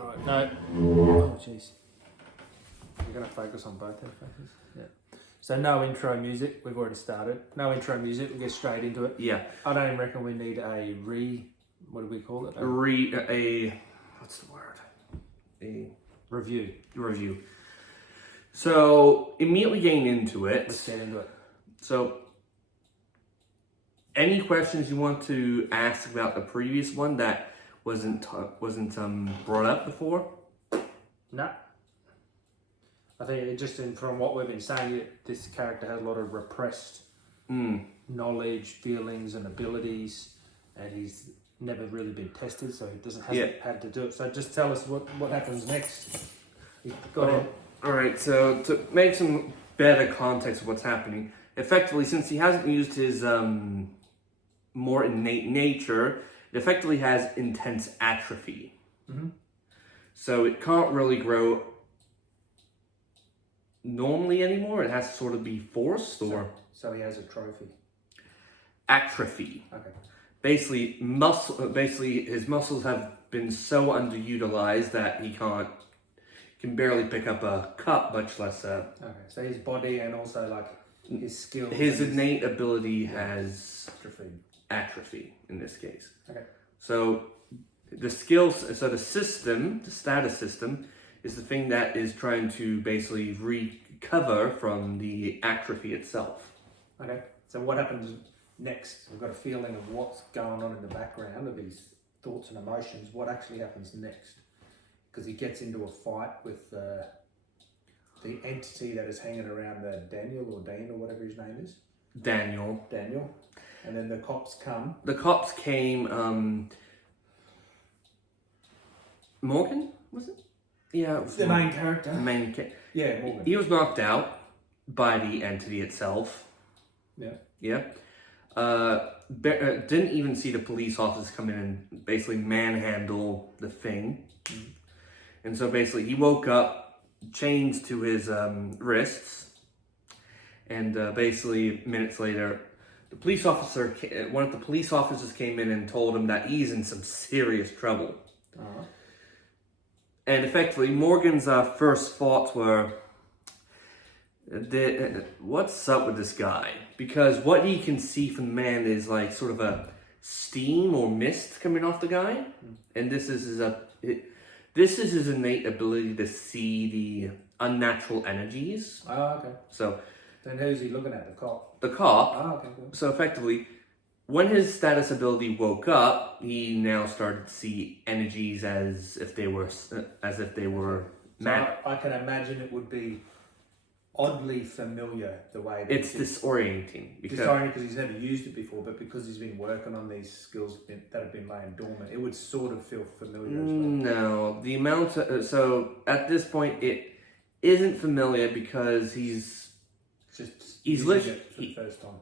Alright, no. Oh, jeez. We're going to focus on both our faces. Yeah. So no intro music. We've already started. No intro music. We'll get straight into it. Yeah. I don't even reckon we need a what do we call it? What's the word? A review. Review. So immediately getting into it. Let's get into it. So any questions you want to ask about the previous one that wasn't brought up before? No. I think it just from what we've been saying, this character has a lot of repressed knowledge, feelings, and abilities, and he's never really been tested, so he hasn't had to do it. So just tell us what happens next. Go ahead. All right. So to make some better context of what's happening, effectively, since he hasn't used his more innate nature, it effectively has intense atrophy. Mm-hmm. So it can't really grow normally anymore. It has to sort of be forced or... So he has a trophy. Atrophy. Okay. Basically, his muscles have been so underutilized that he can barely pick up a cup, much less a... Okay, so his body and also like his skills... His innate ability has... Atrophy in this case. Okay. So the status system is the thing that is trying to basically recover from the atrophy itself. Okay, so what happens next? We've got a feeling of what's going on in the background of his thoughts and emotions. What actually happens next? Because he gets into a fight with the entity that is hanging around Daniel or Dean or whatever his name is. Daniel. And then the cops come. The cops came, Morgan, was it? Yeah, it was the main character. Morgan. Morgan. He was knocked out by the entity itself. Yeah. Didn't even see the police officers come in and basically manhandle the thing. Mm-hmm. And so basically he woke up, chains to his wrists, and basically minutes later, one of the police officers came in and told him that he's in some serious trouble. Uh-huh. And effectively, Morgan's first thoughts were, what's up with this guy? Because what he can see from the man is like sort of a steam or mist coming off the guy. And this is his innate ability to see the unnatural energies. Oh, okay. So then who's he looking at? The cop? The cop. Oh, okay, cool. So effectively, when his status ability woke up, he now started to see energies as if they were So I can imagine it would be oddly familiar the way that it's disorienting because he's never used it before, but because he's been working on these skills that have been laying dormant, it would sort of feel familiar as well. No, the amount so at this point it isn't familiar because he's literally it for the first time.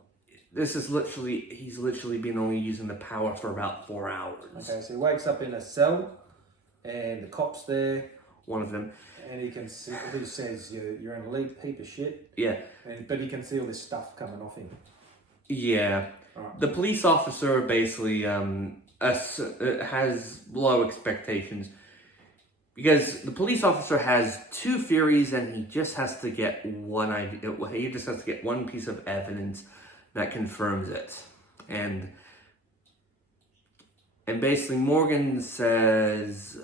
He's literally been only using the power for about 4 hours. Okay, so he wakes up in a cell and the cop's there. One of them. And he can see, he says, you're an elite heap of shit. Yeah. But he can see all this stuff coming off him. Yeah. Right. The police officer basically has low expectations because the police officer has 2 theories and he just has to get one idea. He just has to get one piece of evidence that confirms it. And basically Morgan says,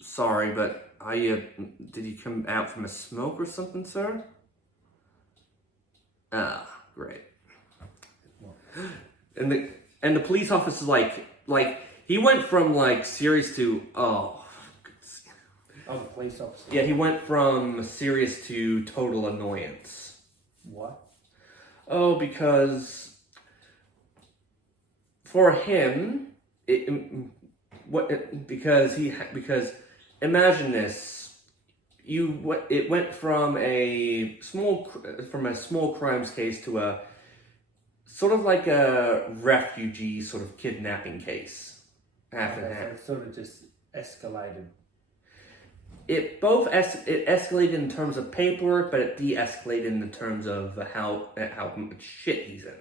sorry, but did you come out from a smoke or something, sir? Ah, great. And the police officer's like he went from like serious to the police officer. Yeah, he went from serious to total annoyance. What? Oh, because for him, because imagine this, it went from a small crimes case to a sort of like a refugee sort of kidnapping case. Half and half. So it sort of just escalated. It escalated in terms of paperwork, but it de-escalated in terms of how much shit he's in.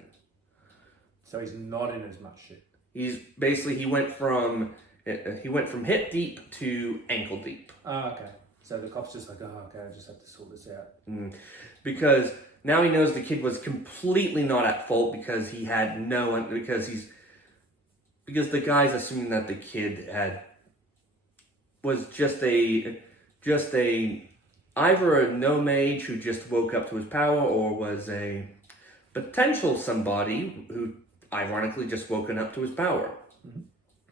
So he's not in as much shit. He went from he went from hip deep to ankle deep. Oh, okay. So the cop's just like, oh, okay, I just have to sort this out. Because now he knows the kid was completely not at fault because he had because the guy's assuming that the kid was just a either a no mage who just woke up to his power, or was a potential somebody who ironically just woken up to his power.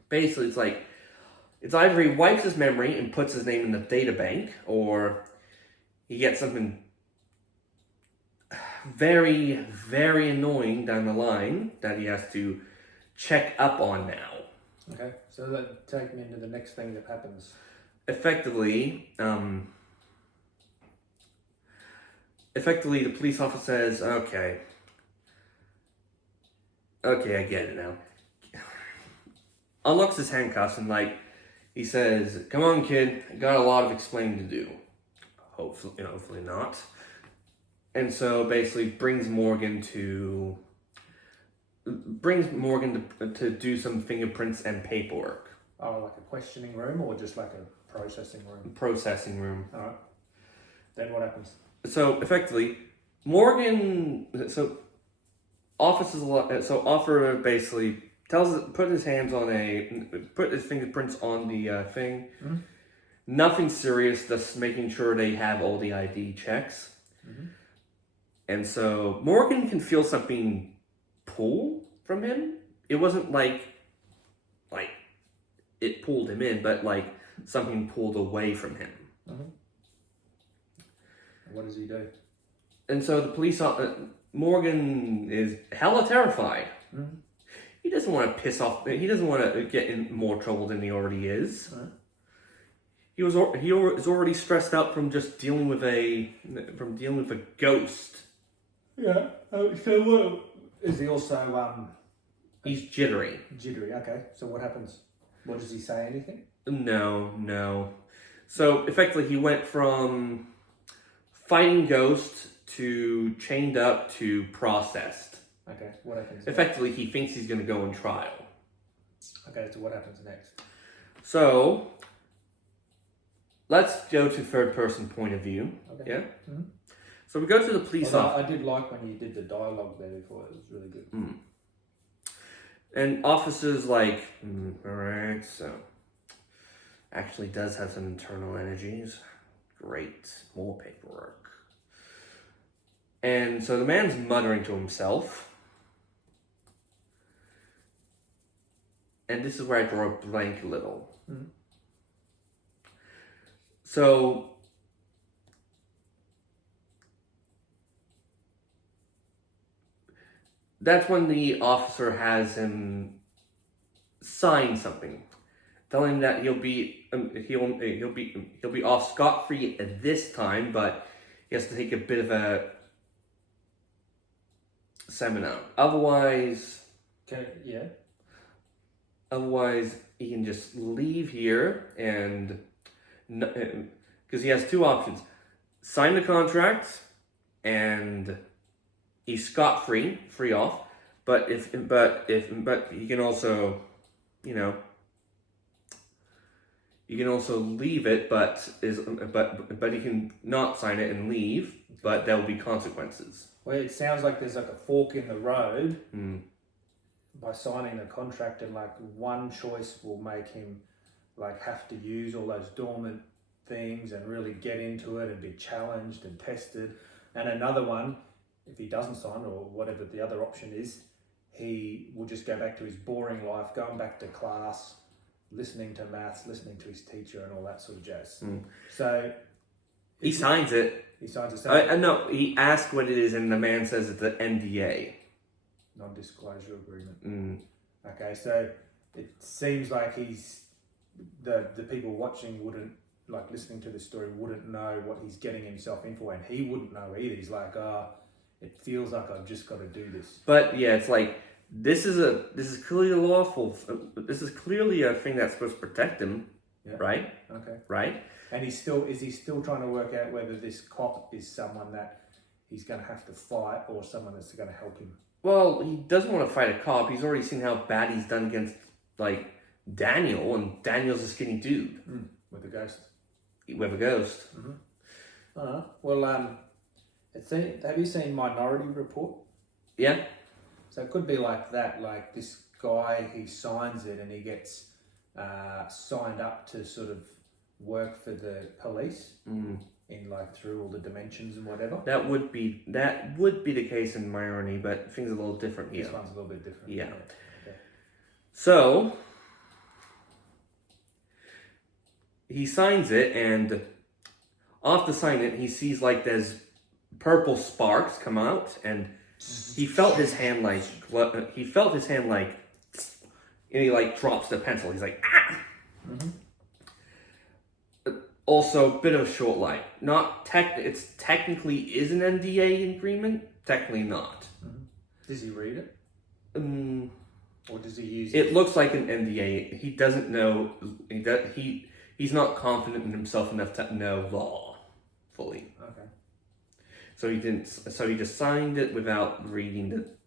Basically, it's either he wipes his memory and puts his name in the data bank, or he gets something very, very annoying down the line that he has to check up on now. Okay, so that take me into the next thing that happens. Effectively, the police officer says, okay, I get it now. Unlocks his handcuffs and he says, come on kid, I got a lot of explaining to do. Hopefully not. And so basically brings Morgan to do some fingerprints and paperwork. Oh, like a questioning room or just like a processing room? Processing room. Alright. Then what happens? So effectively, officer basically put his fingerprints on the thing. Mm-hmm. Nothing serious, just making sure they have all the ID checks. Mm-hmm. And so Morgan can feel something pull from him. It wasn't like it pulled him in, but something pulled away from him. Mm-hmm. What does he do? And so the Morgan is hella terrified. Mm-hmm. He doesn't want to piss off. He doesn't want to get in more trouble than he already is. Right. He was already stressed out from just dealing with a ghost. Yeah. So what? Is he also He's jittery. Jittery. Okay. So what happens? What does he say? Anything? No. So effectively, he went from fighting ghosts to chained up to processed. Okay. What happens? Effectively, he thinks he's going to go on trial. Okay. So what happens next? So let's go to third-person point of view. Okay. Yeah. Mm-hmm. So we go to the police officer. I did like when you did the dialogue there before. It was really good. And officers all right, so actually does have some internal energies. Great, more paperwork. And so the man's muttering to himself. And this is where I draw a blank a little. Mm-hmm. So that's when the officer has him sign something, telling him that he'll be off scot-free at this time, but he has to take a bit of a seminar. Otherwise, he can just leave here and because he has two options: sign the contract and he's scot-free, free off. But he can also, you can also leave it, but he can not sign it and leave, but there will be consequences. Well, it sounds like there's like a fork in the road by signing the contract, and one choice will make him have to use all those dormant things and really get into it and be challenged and tested, and another one, if he doesn't sign or whatever the other option is, he will just go back to his boring life, going back to class, listening to maths, listening to his teacher and all that sort of jazz. So he signs it. He signs it. No, he asks what it is and the man says it's an NDA. Non-disclosure agreement. Okay, so it seems like the people watching wouldn't, listening to this story, wouldn't know what he's getting himself in for, and he wouldn't know either. He's like, it feels like I've just got to do this. But yeah, it's this is clearly lawful. This is clearly a thing that's supposed to protect him, right? Okay. Right? And is he still trying to work out whether this cop is someone that he's going to have to fight or someone that's going to help him? Well, he doesn't want to fight a cop. He's already seen how bad he's done against Daniel, and Daniel's a skinny dude with a ghost. with a ghost. Well, have you seen Minority Report? Yeah. So it could be like that. Like this guy, he signs it and he gets signed up to sort of work for the police in like through all the dimensions and whatever. That would be the case in Minority, but things are a little different here. This one's a little bit different. Yeah. Okay. So he signs it, and off the sign it, he sees like there's purple sparks come out, and he felt his hand like, and he like drops the pencil. He's like, ah. Also, bit of a short light. It's technically is an NDA agreement. Technically not. Does he read it? Or does he use it? It looks like an NDA. He doesn't know. He's not confident in himself enough to know law fully. Okay. So he didn't. So he just signed it without reading it.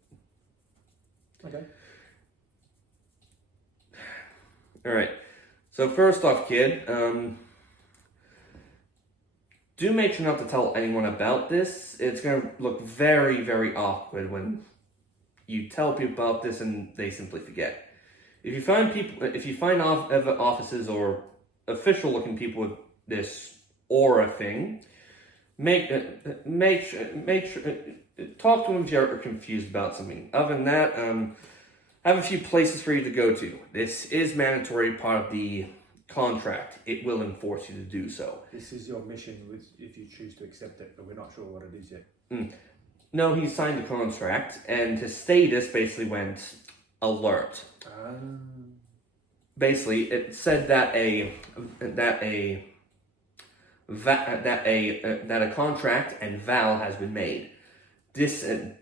Okay. All right. So first off, kid, do make sure not to tell anyone about this. It's going to look very, very awkward when you tell people about this and they simply forget. If you find other offices or official-looking people with this aura thing, make sure talk to them if you're confused about something. Other than that, I have a few places for you to go to. This is mandatory part of the contract. It will enforce you to do so. This is your mission if you choose to accept it, but we're not sure what it is yet. No, he signed the contract, and his status basically went alert. Basically, it said that a contract and vow has been made. This and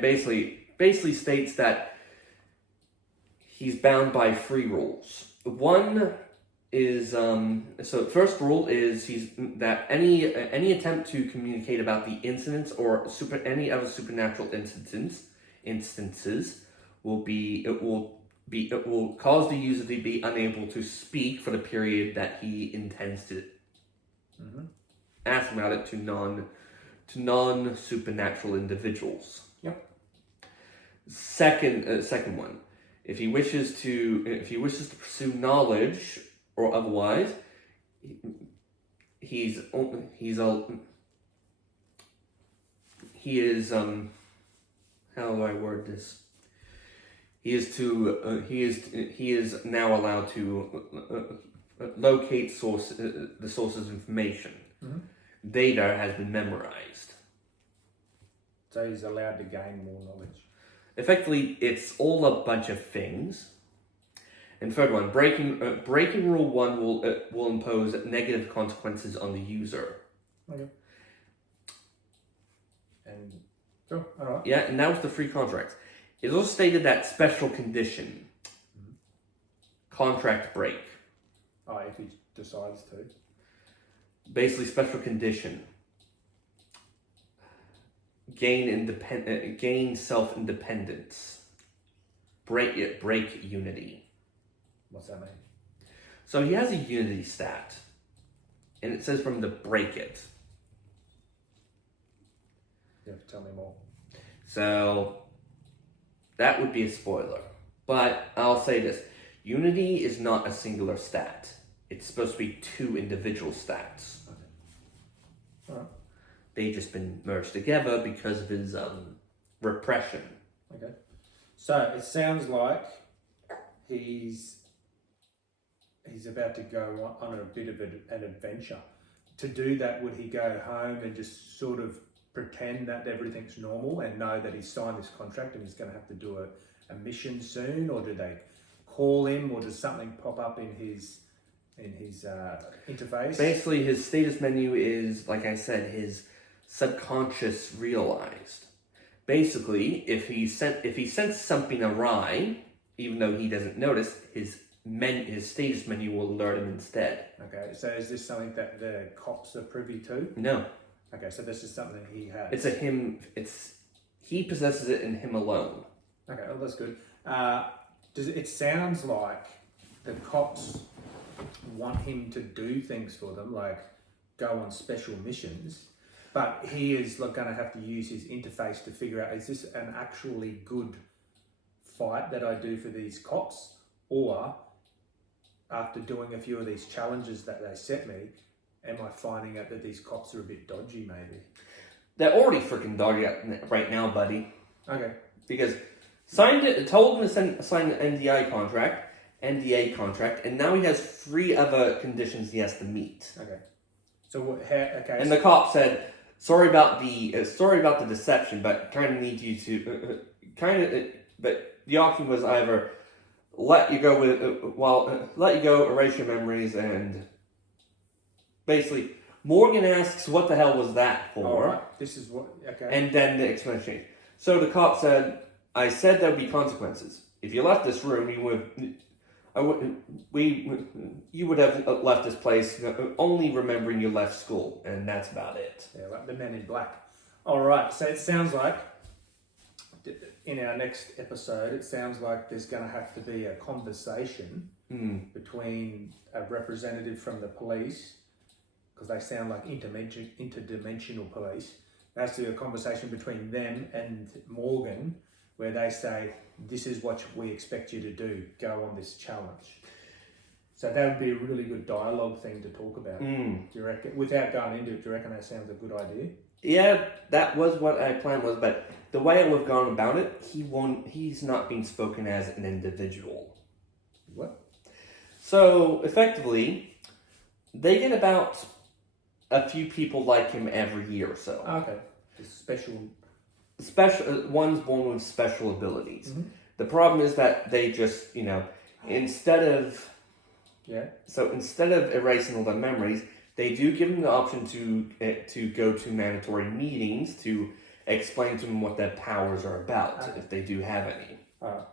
basically states that he's bound by 3 rules. One is so first rule is that any attempt to communicate about the incidents or any other supernatural instances it will cause the user to be unable to speak for the period that he intends to ask about it to non supernatural individuals. Yep. Second one, if he wishes to pursue knowledge or otherwise, he is how do I word this? He is now allowed to locate the sources of information. Data has been memorized. So he's allowed to gain more knowledge. Effectively, it's all a bunch of things. And third one, breaking rule 1 will impose negative consequences on the user. Okay. And cool. All right. Yeah, and that was the 3 contracts. It also stated that special condition, contract break. Oh, if he decides to. Basically, special condition. Gain self-independence. Break unity. What's that mean? So he has a unity stat, and it says from the break it. You have to tell me more. So that would be a spoiler. But I'll say this. Unity is not a singular stat. It's supposed to be 2 individual stats. Okay. All right. They've just been merged together because of his repression. Okay. So it sounds like he's about to go on a bit of an adventure. To do that, would he go home and just sort of pretend that everything's normal and know that he's signed this contract and he's going to have to do a mission soon, or do they call him, or does something pop up in his interface? Basically, his status menu is, like I said, his subconscious realized. Basically, if he sends something awry, even though he doesn't notice, his status menu will alert him instead. Okay, so is this something that the cops are privy to? No. Okay, so this is something he has. He possesses it in him alone. Okay, well that's good. It sounds like the cops want him to do things for them, like go on special missions, but he is like going to have to use his interface to figure out, is this an actually good fight that I do for these cops, or after doing a few of these challenges that they set me, am I finding out that these cops are a bit dodgy maybe? They're already freaking dodgy right now, buddy. Okay. Because told him to sign the NDA contract, and now he has 3 other conditions he has to meet. Okay. So okay. And the cop said, "Sorry about the deception, but kind of need you to but the option was either let you go, erase your memories, and basically Morgan asks, "What the hell was that for?" All right. This is what. Okay. And then the explanation changed. So the cop said, "I said there would be consequences. If you left this room, you would have left this place only remembering you left school, and that's about it." Yeah, like the Men in Black. All right. So it sounds like in our next episode, it sounds like there's going to have to be a conversation between a representative from the police, because they sound like interdimensional police. There has to be a conversation between them and Morgan, where they say, "This is what we expect you to do. Go on this challenge." So that would be a really good dialogue thing to talk about. Do you reckon? Without going into it, do you reckon that sounds a good idea? Yeah, that was what I planned was, but the way we've gone about it, he's not being spoken as an individual. What? So, effectively, they get about a few people like him every year or so. Okay. Special One's born with special abilities. Mm-hmm. The problem is that they just, instead of erasing all their memories, they do give them the option to go to mandatory meetings to explain to them what their powers are about, if they do have any. I've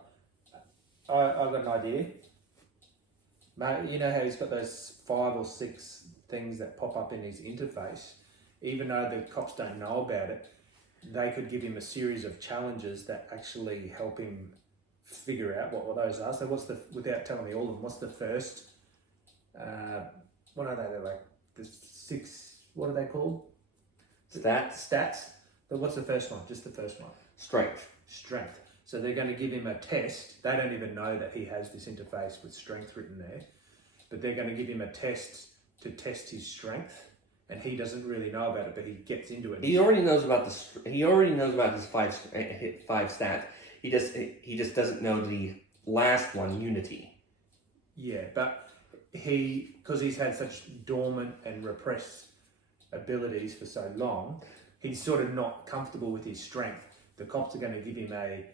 got an idea. Mate, you know how he's got those 5 or 6 things that pop up in his interface? Even though the cops don't know about it, they could give him a series of challenges that actually help him figure out what those are. So without telling me all of them, what's the first, what are they? They're like the 6, what are they called? Stats. But what's the first one? Just the first one. Strength. So they're going to give him a test. They don't even know that he has this interface with strength written there. But they're going to give him a test to test his strength. And he doesn't really know about it, but he gets into it. He already knows about his 5 stats. He just doesn't know the last one, unity. Yeah, but because he's had such dormant and repressed abilities for so long, he's sort of not comfortable with his strength. The cops are going to give him a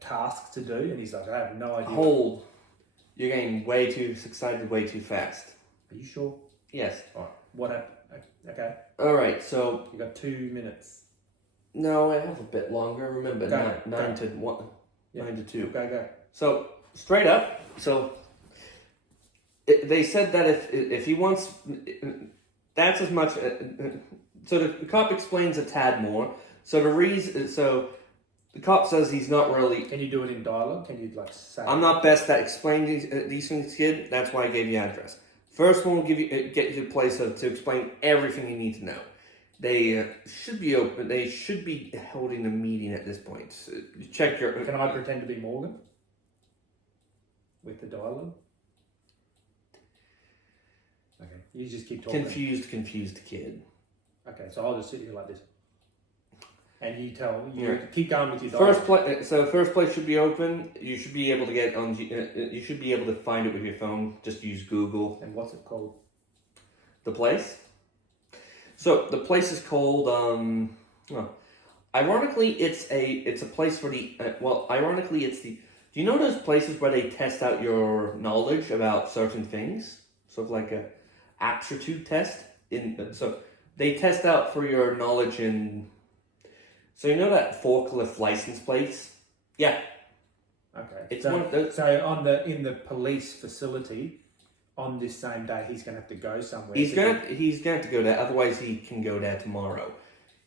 task to do, and he's like, "I have no idea." Hold. You're getting way too excited, way too fast. Are you sure? Yes. All right. What happened? Okay. All right. So you got 2 minutes. No, I have a bit longer. Remember, nine to 1, yeah. 9 to 2. Go. So straight up. So they said that if he wants, that's as much. So the cop explains a tad more. So the cop says he's not really. Can you do it in dialogue? Can you say? I'm not best at explaining these things, kid. That's why I gave you address. First one will get you to a place to explain everything you need to know. They should be open. They should be holding a meeting at this point. Check your. Can I pretend to be Morgan? With the dialogue? Okay. You just keep talking. Confused kid. Okay, so I'll just sit here like this. And you keep going with your dialogue. First place should be open. You should be able to get on. You should be able to find it with your phone. Just use Google. And what's it called? The place. So the place is called. Ironically, it's a place for the. Ironically, it's the. Do you know those places where they test out your knowledge about certain things? Sort of like a aptitude test. So they test out for your knowledge in. So you know that forklift license plates? Yeah. Okay. It's one of those. So in the police facility, on this same day, he's going to have to go somewhere. He's going to have to go there. Otherwise, he can go there tomorrow.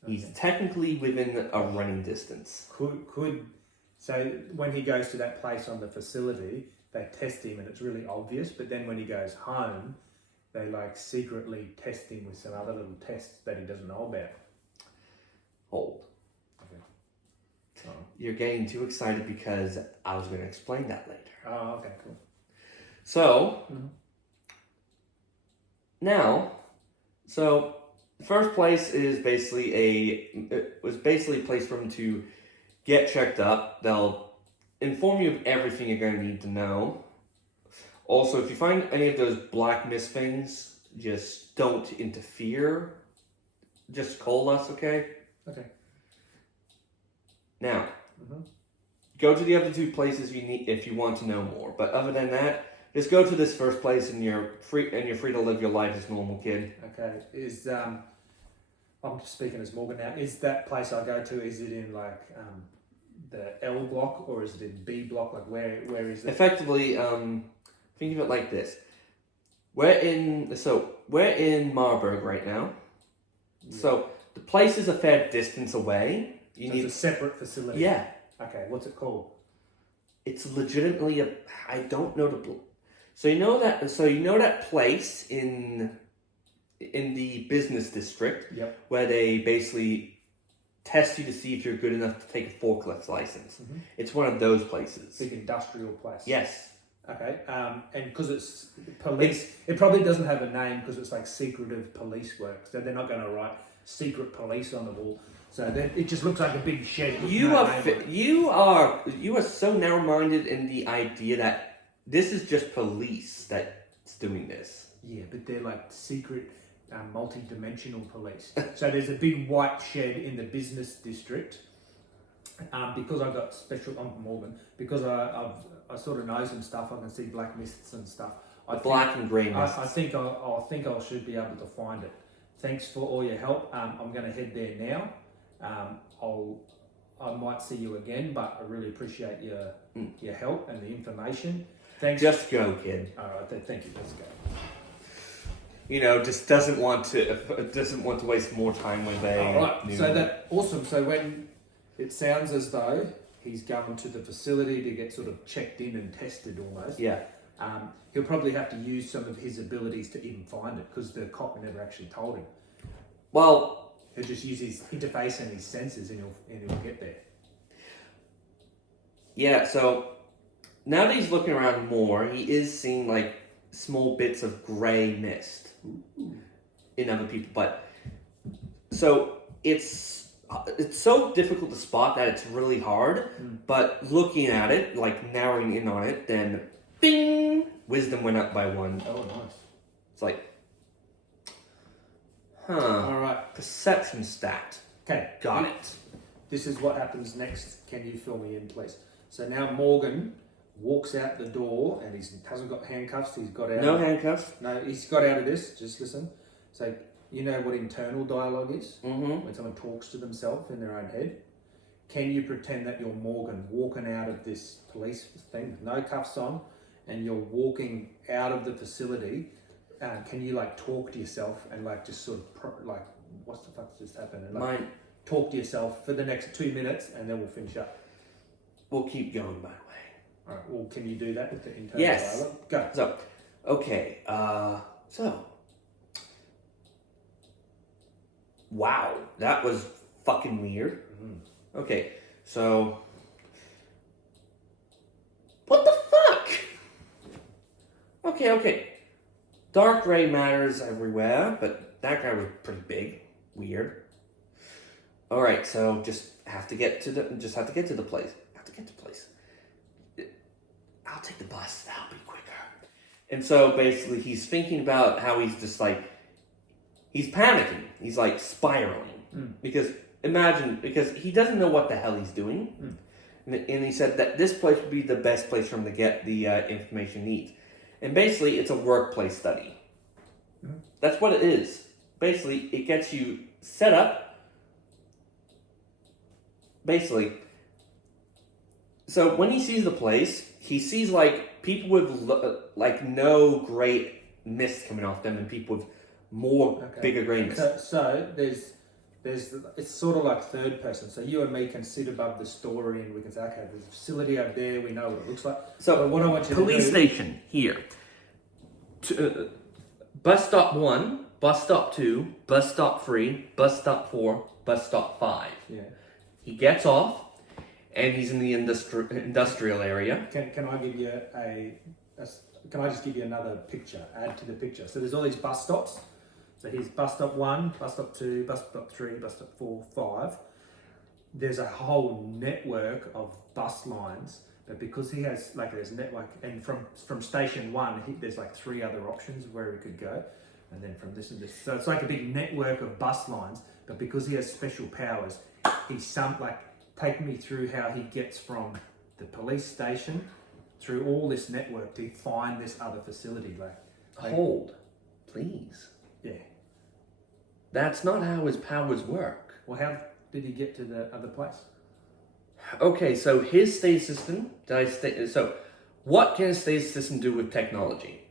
Okay. He's technically within a running distance. Could So when he goes to that place on the facility, they test him and it's really obvious. But then when he goes home, they like secretly test him with some other little tests that he doesn't know about. Hold. Okay. You're getting too excited because I was going to explain that later. Oh, okay, cool. So, now, the first place is basically it was basically a place for him to get checked up. They'll inform you of everything you're going to need to know. Also, if you find any of those black mist things, just don't interfere. Just call us, okay? Okay. Now, go to the other two places you need if you want to know more. But other than that, just go to this first place and you're free to live your life as normal, kid. Okay. I'm speaking as Morgan now. Is that place I go to? Is it in like the L block or is it in B block? Like where is it? Effectively, think of it like this: we're in Marburg right now. Yeah. So the place is a fair distance away. It's a separate facility. Yeah. Okay. What's it called? It's legitimately I don't know So you know that place in the business district. Yep. Where they basically test you to see if you're good enough to take a forklift license. It's one of those places. Big industrial place. Yes. Okay. And because it's police, it probably doesn't have a name because it's like secretive police work. So they're not going to write secret police on the wall. So it just looks like a big shed. You are so narrow-minded in the idea that this is just police that's doing this. Yeah, but they're like secret, multi-dimensional police. So there's a big white shed in the business district. Because I got special, I'm from Morgan. Because I sort of know some stuff. I can see black mists and stuff. Black and grey mists. I think I should be able to find it. Thanks for all your help. I'm going to head there now. I might see you again, but I really appreciate your help and the information. Thanks. Just go, kid. All right, thank you. Let's go. Just doesn't want to waste more time with a. All right. So that's awesome. So when it sounds as though he's going to the facility to get sort of checked in and tested almost. Yeah. He'll probably have to use some of his abilities to even find it because the cop never actually told him. Well. He'll just use his interface and his sensors and he'll get there. Yeah, so now that he's looking around more, he is seeing like small bits of grey mist in other people. But so it's so difficult to spot that it's really hard. But looking at it, like narrowing in on it, then bing, wisdom went up by 1. Oh, nice. It's like. All right. Perception stat. Okay. Got it. This is what happens next. Can you fill me in, please? So now Morgan walks out the door and he hasn't got handcuffs. He's got out. No handcuffs? No, he's got out of this. Just listen. So you know what internal dialogue is? Mm-hmm. When someone talks to themselves in their own head. Can you pretend that you're Morgan walking out of this police thing with no cuffs on and you're walking out of the facility? Can you like talk to yourself and like just sort of like what the fuck just happened and like talk to yourself for the next 2 minutes and then we'll finish up. We'll keep going, by the way. All right. Well, can you do that with the internal dialogue? Go. So, okay. Wow, that was fucking weird. Okay, so what the fuck? Okay. Dark gray matters everywhere, but that guy was pretty big. Weird. All right, so just have to get to the place. Have to get to the place. I'll take the bus. That'll be quicker. And so basically, he's thinking about how he's just like he's panicking. He's like spiraling because he doesn't know what the hell he's doing. And he said that this place would be the best place for him to get the information he needs. And basically, it's a workplace study. That's what it is. Basically, it gets you set up. Basically, so when he sees the place, he sees like people with like no great mist coming off them, and people with more bigger gray mist. So there's it's sort of like third person. So you and me can sit above the story and we can say, okay, there's a facility over there. We know what it looks like. So but what I want you police to do, station here. Bus stop 1, bus stop 2, bus stop 3, bus stop 4, bus stop 5. Yeah. He gets off, and he's in the industrial area. Can I give you can I just give you another picture? Add to the picture. So there's all these bus stops. So here's bus stop 1, bus stop 2, bus stop 3, bus stop 4, 5. There's a whole network of bus lines, but because he has there's network, and from station 1, there's 3 other options of where he could go, and then from this and this. So it's like a big network of bus lines, but because he has special powers, he's take me through how he gets from the police station through all this network to find this other facility. Hold, please. Yeah. That's not how his powers work. Well, how did he get to the other place? Okay, so his stasis system. So, what can a stasis system do with technology?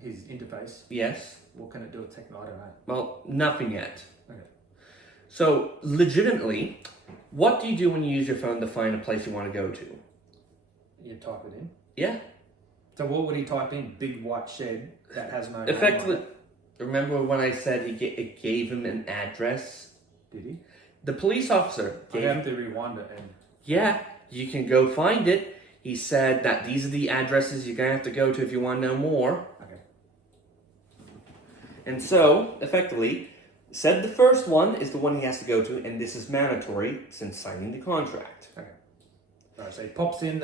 His interface. Yes. What can it do with technology? I don't know. Well, nothing yet. Okay. So, legitimately, what do you do when you use your phone to find a place you want to go to? You type it in. Yeah. So what would he type in? Big white shed that has no name Effectively, on it. remember when I said it gave him an address? Did he? The police officer I gave have to rewind it and... Yeah, you can go find it. He said that these are the addresses you're going to have to go to if you want to know more. Okay. And so, effectively, said the first one is the one he has to go to, and this is mandatory since signing the contract. Okay. Alright, so he pops in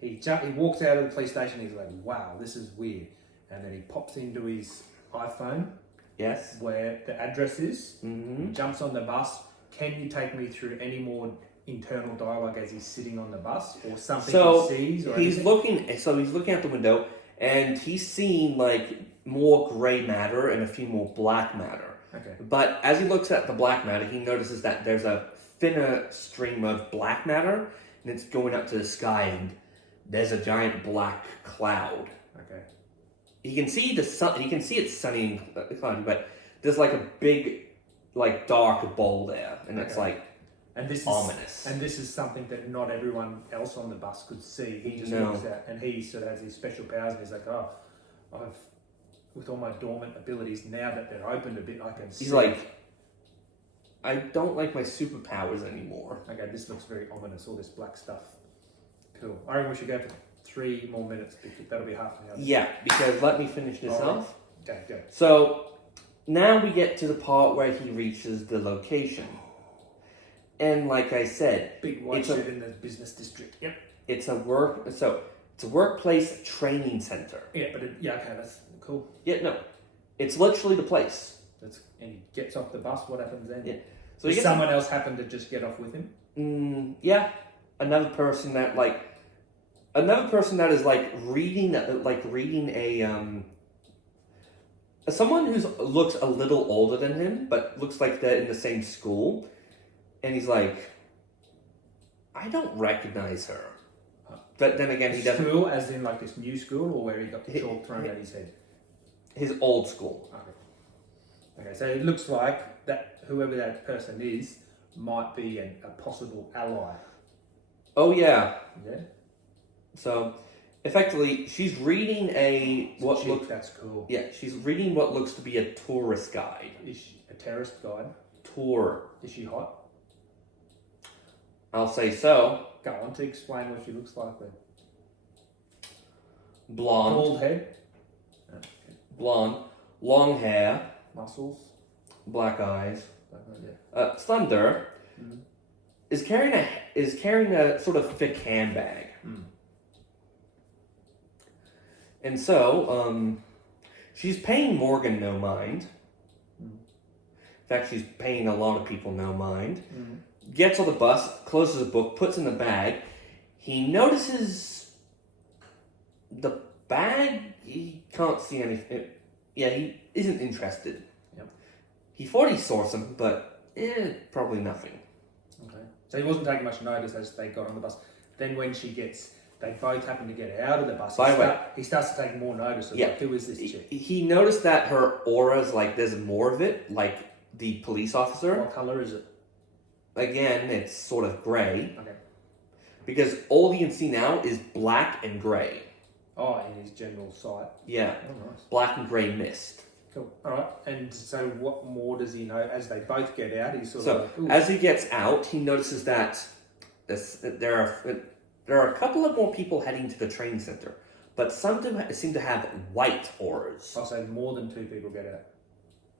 he walks out of the police station, he's like, wow, this is weird. And then he pops into his iPhone. Yes. Where the address is. Mm-hmm. Jumps on the bus. Can you take me through any more internal dialogue as he's sitting on the bus, or something he sees? Or he's looking out the window, and he's seeing more gray matter and a few more black matter. Okay. But as he looks at the black matter, he notices that there's a thinner stream of black matter, and it's going up to the sky, and there's a giant black cloud. Okay. He can see the sun. He can see it's sunny and cloudy, but there's a big, dark ball there, and it's and this ominous. And this is something that not everyone else on the bus could see. He just No. looks out, and he sort of has these special powers, and he's like, oh, with all my dormant abilities, now that they're opened a bit, I can see. He's like, I don't like my superpowers anymore. Okay, this looks very ominous, all this black stuff. Cool. I reckon we should go for 3 more minutes, because that'll be half an hour. Yeah, because let me finish this off. Okay, go. So, now we get to the part where he reaches the location. And like I said, Big white shed in the business district. Yep. it's a workplace training center. Yeah, but okay, that's cool. Yeah, no. It's literally the place. And he gets off the bus. What happens then? Yeah. So Does someone else happen to just get off with him? Yeah. Another person that is reading a someone who looks a little older than him, but looks like they're in the same school, and he's like, I don't recognize her. But then again, he doesn't. School, as in this new school, or where he got the chalk thrown at his head? His old school. Okay, so it looks like that whoever that person is might be a possible ally. Oh yeah. Yeah. So, effectively, she's reading That's cool. Yeah, she's reading what looks to be a tourist guide. Is she a terrorist guide? Tour. Is she hot? I'll say so. Go on to explain what she looks like then. Blonde. Bald head. Okay. Blonde. Long hair. Muscles. Black eyes. Yeah. Slender. Mm-hmm. Is carrying a sort of thick handbag. And so, she's paying Morgan no mind. In fact, she's paying a lot of people no mind. Gets on the bus, closes the book, puts in the bag. He notices the bag. He can't see anything. Yeah, he isn't interested. Yep. He thought he saw some, but probably nothing. Okay. So he wasn't taking much notice as they got on the bus. Then when they both happen to get out of the bus. He starts to take more notice of who is this chick? He noticed that her aura's there's more of it, the police officer. What colour is it? Again, it's sort of grey. Okay. Because all you can see now is black and grey. Oh, in his general sight. Yeah. Oh, nice. Black and grey mist. Cool. All right. And so what more does he know as they both get out? He's sort So, of like, ooh. as he gets out, he notices that there are a couple of more people heading to the training center, but some seem to have white auras. I'll say more than 2 people get out.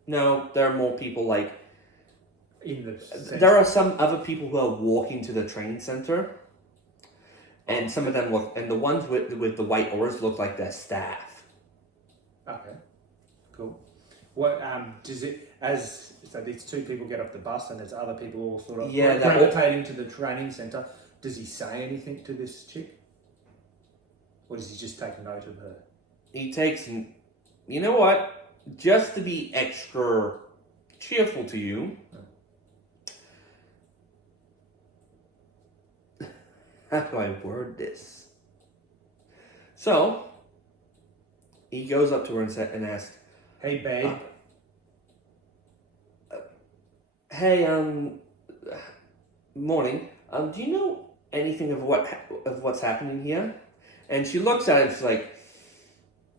No, there are more people like... In the center. There are some other people who are walking to the training center, and some of them look... And the ones with the white auras look like their staff. Okay. Cool. What does it so these 2 people get off the bus and there's other people all sort of gravitating to the training centre. Does he say anything to this chick? Or does he just take note of her? He takes, you know what? Just to be extra cheerful to you, how do I word this? So, he goes up to her and asks, Hey, babe. hey, morning. Do you know anything of what's happening here? And she looks at it and she's like,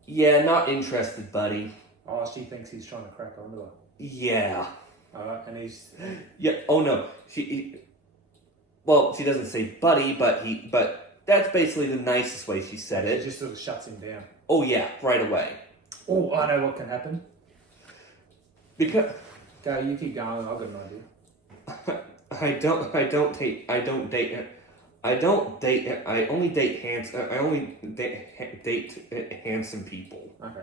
yeah, not interested, buddy. Oh, she thinks he's trying to crack onto her. Yeah. And he's... Yeah, oh no. Well, she doesn't say buddy, but that's basically the nicest way she said it. She just sort of shuts him down. Oh yeah, right away. Oh, I know what can happen. Because... Go, you keep going, I've got an idea. I only date handsome people. Okay.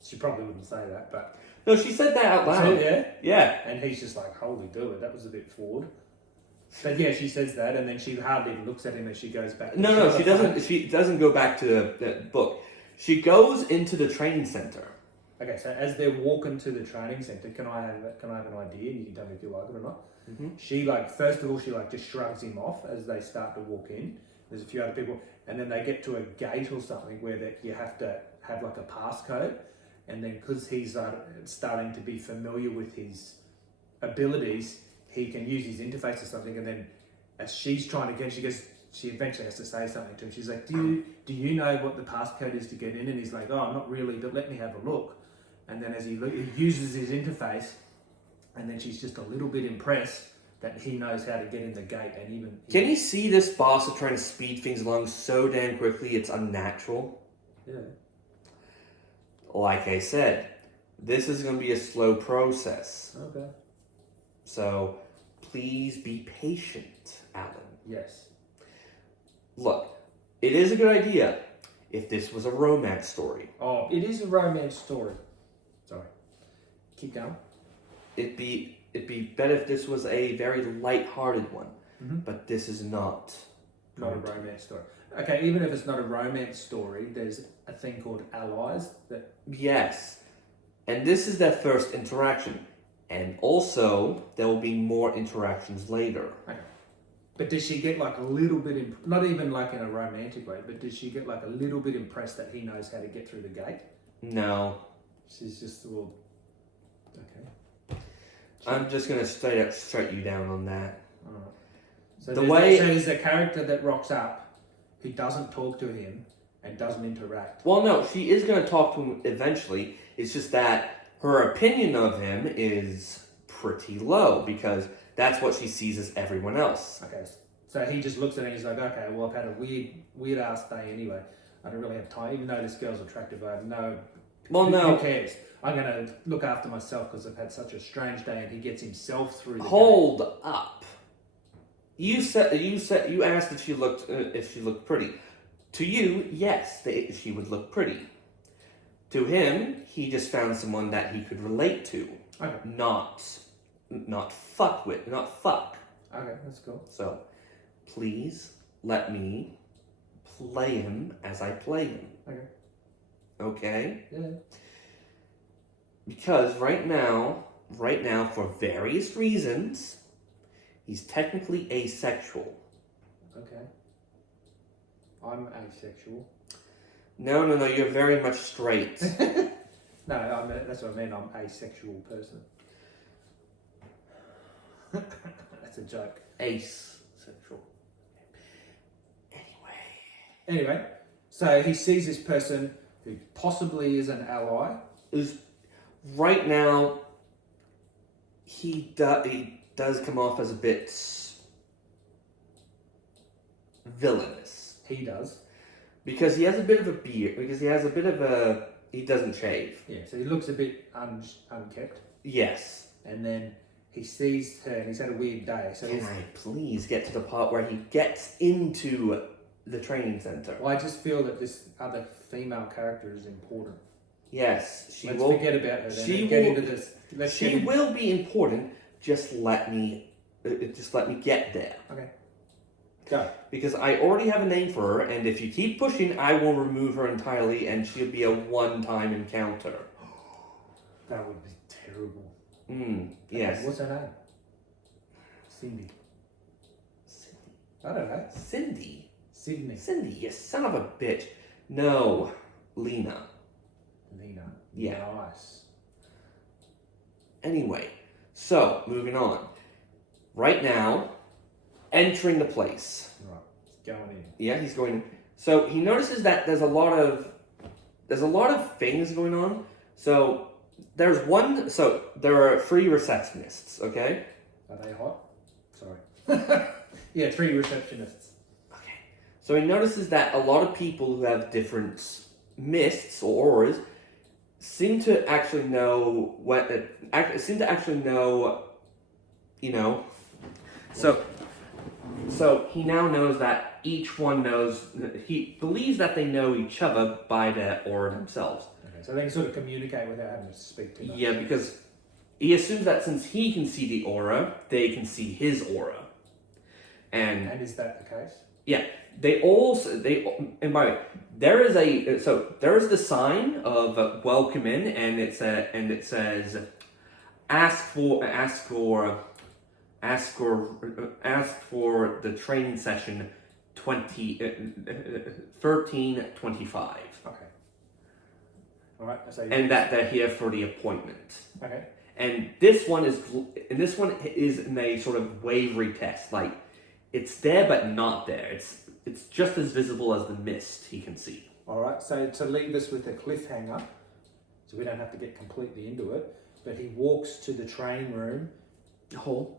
She probably wouldn't say that, but... No, she said that out loud. Yeah? Yeah. And he's just like, holy dooly, that was a bit forward. But yeah, she says that, and then she hardly even looks at him as she goes back. No, she doesn't. She doesn't go back to the book. She goes into the training center. Okay, so as they're walking to the training center, can I have an idea? And you can tell me if you like it or not. Mm-hmm. She first of all, she just shrugs him off as they start to walk in. There's a few other people, and then they get to a gate or something where you have to have like a passcode, and then because he's starting to be familiar with his abilities, he can use his interface or something. And then as she's trying to get, she eventually has to say something to him. She's like, do you know what the passcode is to get in? And he's like, oh, not really, but let me have a look. And then as he uses his interface, and then she's just a little bit impressed that he knows how to get in the gate. And even can you see this boss trying to speed things along so damn quickly it's unnatural? Yeah. Like I said, this is going to be a slow process. Okay. So please be patient, Alan. Yes. Look, it is a good idea if this was a romance story. Oh, it is a romance story. Sorry. Keep going. It'd be better if this was a very light-hearted one, but this is not. Not a romance story. Okay, even if it's not a romance story, there's a thing called allies that... Yes, and this is their first interaction, and also there will be more interactions later. Okay. But does she get like a little bit, not even like in a romantic way, but does she get like a little bit impressed that he knows how to get through the gate? No. She's just, well, okay. I'm just going to straight you down on that. Alright. So The there's a character that rocks up who doesn't talk to him and doesn't interact. Well, no, she is going to talk to him eventually. It's just that her opinion of him is pretty low because that's what she sees as everyone else. Okay, so he just looks at it and he's like, okay, well, I've had a weird ass day anyway. I don't really have time, even though this girl's attractive. I have no. Well, Who cares? I'm going to look after myself because I've had such a strange day, and he gets himself through the Hold up. You asked if she looked pretty. To you, yes, she would look pretty. To him, he just found someone that he could relate to. Okay. Not fuck with, not fuck. Okay, that's cool. So, please let me play him as I play him. Okay. Okay? Yeah. Because right now, for various reasons, he's technically asexual. Okay. I'm asexual. No, you're very much straight. No, that's what I mean. I'm an asexual person. That's a joke. Asexual. Anyway, so he sees this person who possibly is an ally. Right now, he does come off as a bit villainous. He does. Because he has a bit of a beard. Because he has a bit of a... He doesn't shave. Yeah, so he looks a bit unkept. Yes. And then he sees her and he's had a weird day. So Can I please get to the part where he gets into the training center? Well, I just feel that this other female character is important. Yes, Let's forget about her then and get into this. She will be important. Just let me get there. Okay. Go. Because I already have a name for her, and if you keep pushing, I will remove her entirely, and she'll be a one-time encounter. That would be terrible. Yes. What's her name? Cindy. I don't know. Cindy? Sydney. You son of a bitch. No. Lena. Yeah. Nice. Anyway, so, moving on. Right now, entering the place. Right. He's going in. Yeah, he's going in. So, he notices that there's a lot of things going on. So, there are 3 receptionists, okay? Are they hot? Sorry. Yeah, 3 receptionists. Okay. So, he notices that a lot of people who have different mists or auras seem to actually know you know. So he now knows that each one knows. He believes that they know each other by their aura themselves. Okay, so they can sort of communicate without having to speak too much. Yeah, because he assumes that since he can see the aura, they can see his aura. And is that the case? Yeah, and by the way, there is the sign of welcome in, and it says ask for the training session 1325. Okay. All right. And that they're here for the appointment. Okay. And this one is in a sort of wavery test, like it's there but not there. It's just as visible as the mist he can see. All right. So to leave us with a cliffhanger, so we don't have to get completely into it, but he walks to the training room.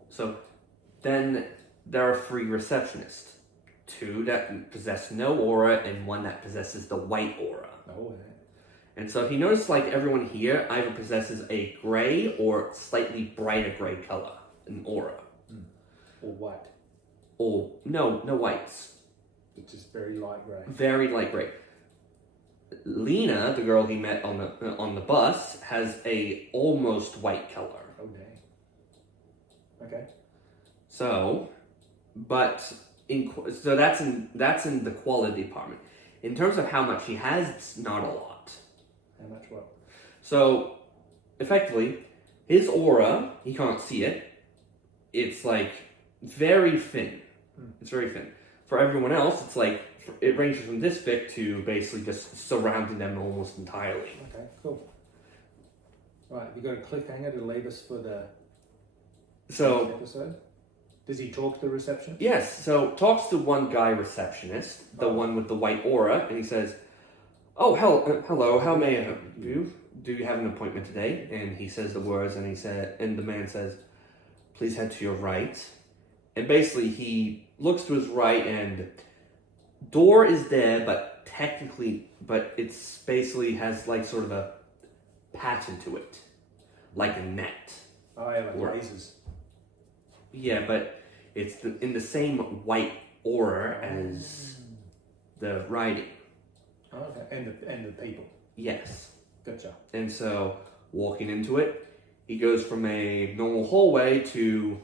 So then there are 3 receptionists. 2 that possess no aura and 1 that possesses the white aura. Oh, yeah. And so he noticed like everyone here either possesses a gray or slightly brighter gray color, an aura. Or white. Or no whites. It's just very light grey. Very light gray. Lena, the girl he met on the bus, has a almost white color. Oh dang. Okay. So that's in the quality department. In terms of how much he has, it's not a lot. How much what? So effectively, his aura, he can't see it. It's like very thin. It's very thin. For everyone else, it's like it ranges from this thick to basically just surrounding them almost entirely. Okay, cool. Right, you got a cliffhanger to leave us for the next episode? Does he talk to the receptionist? Yes, so talks to one guy receptionist, the one with the white aura, and he says, "Oh, hello, how may I help you? Do you have an appointment today?" And he says the words, and the man says, "Please head to your right." And basically, he looks to his right, and door is there, but it's basically has like sort of a pattern to it, like a net. Oh, yeah, like lasers. Yeah, but it's in the same white aura as the writing. Oh, okay, and the people. Yes. Gotcha. And so, walking into it, he goes from a normal hallway to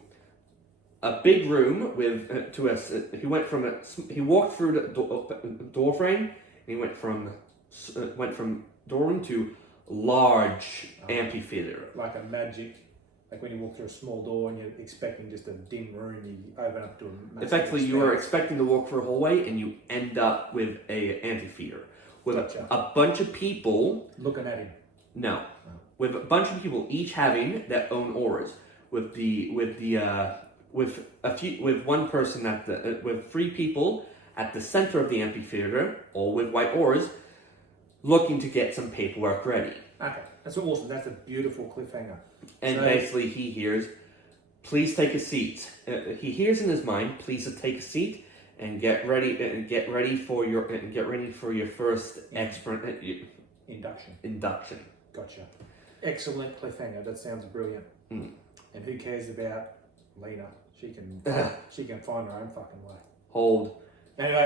a big room with he walked through the door frame, and he went from doorroom to large amphitheater. Like a magic, like when you walk through a small door and you're expecting just a dim room, you open up to a massive Effectively, you are expecting to walk through a hallway, and you end up with a amphitheater with a bunch of people looking at him. No, with a bunch of people each having their own auras, with one person with 3 people at the center of the amphitheater, all with white oars, looking to get some paperwork ready. Okay, that's awesome. That's a beautiful cliffhanger. And basically, he hears, "Please take a seat." He hears in his mind, "Please take a seat and get ready for your first induction." Gotcha. Excellent cliffhanger. That sounds brilliant. Mm. And who cares about Lena? She can find her own fucking way. Hold. Anyway,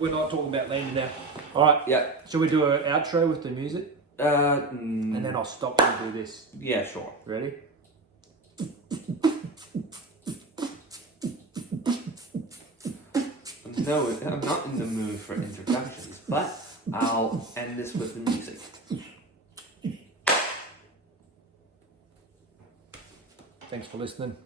we're not talking about Lena now. All right. Yeah. Shall we do an outro with the music? And then I'll stop and do this. Yeah, sure. Ready? No, I'm not in the mood for introductions, but I'll end this with the music. Thanks for listening.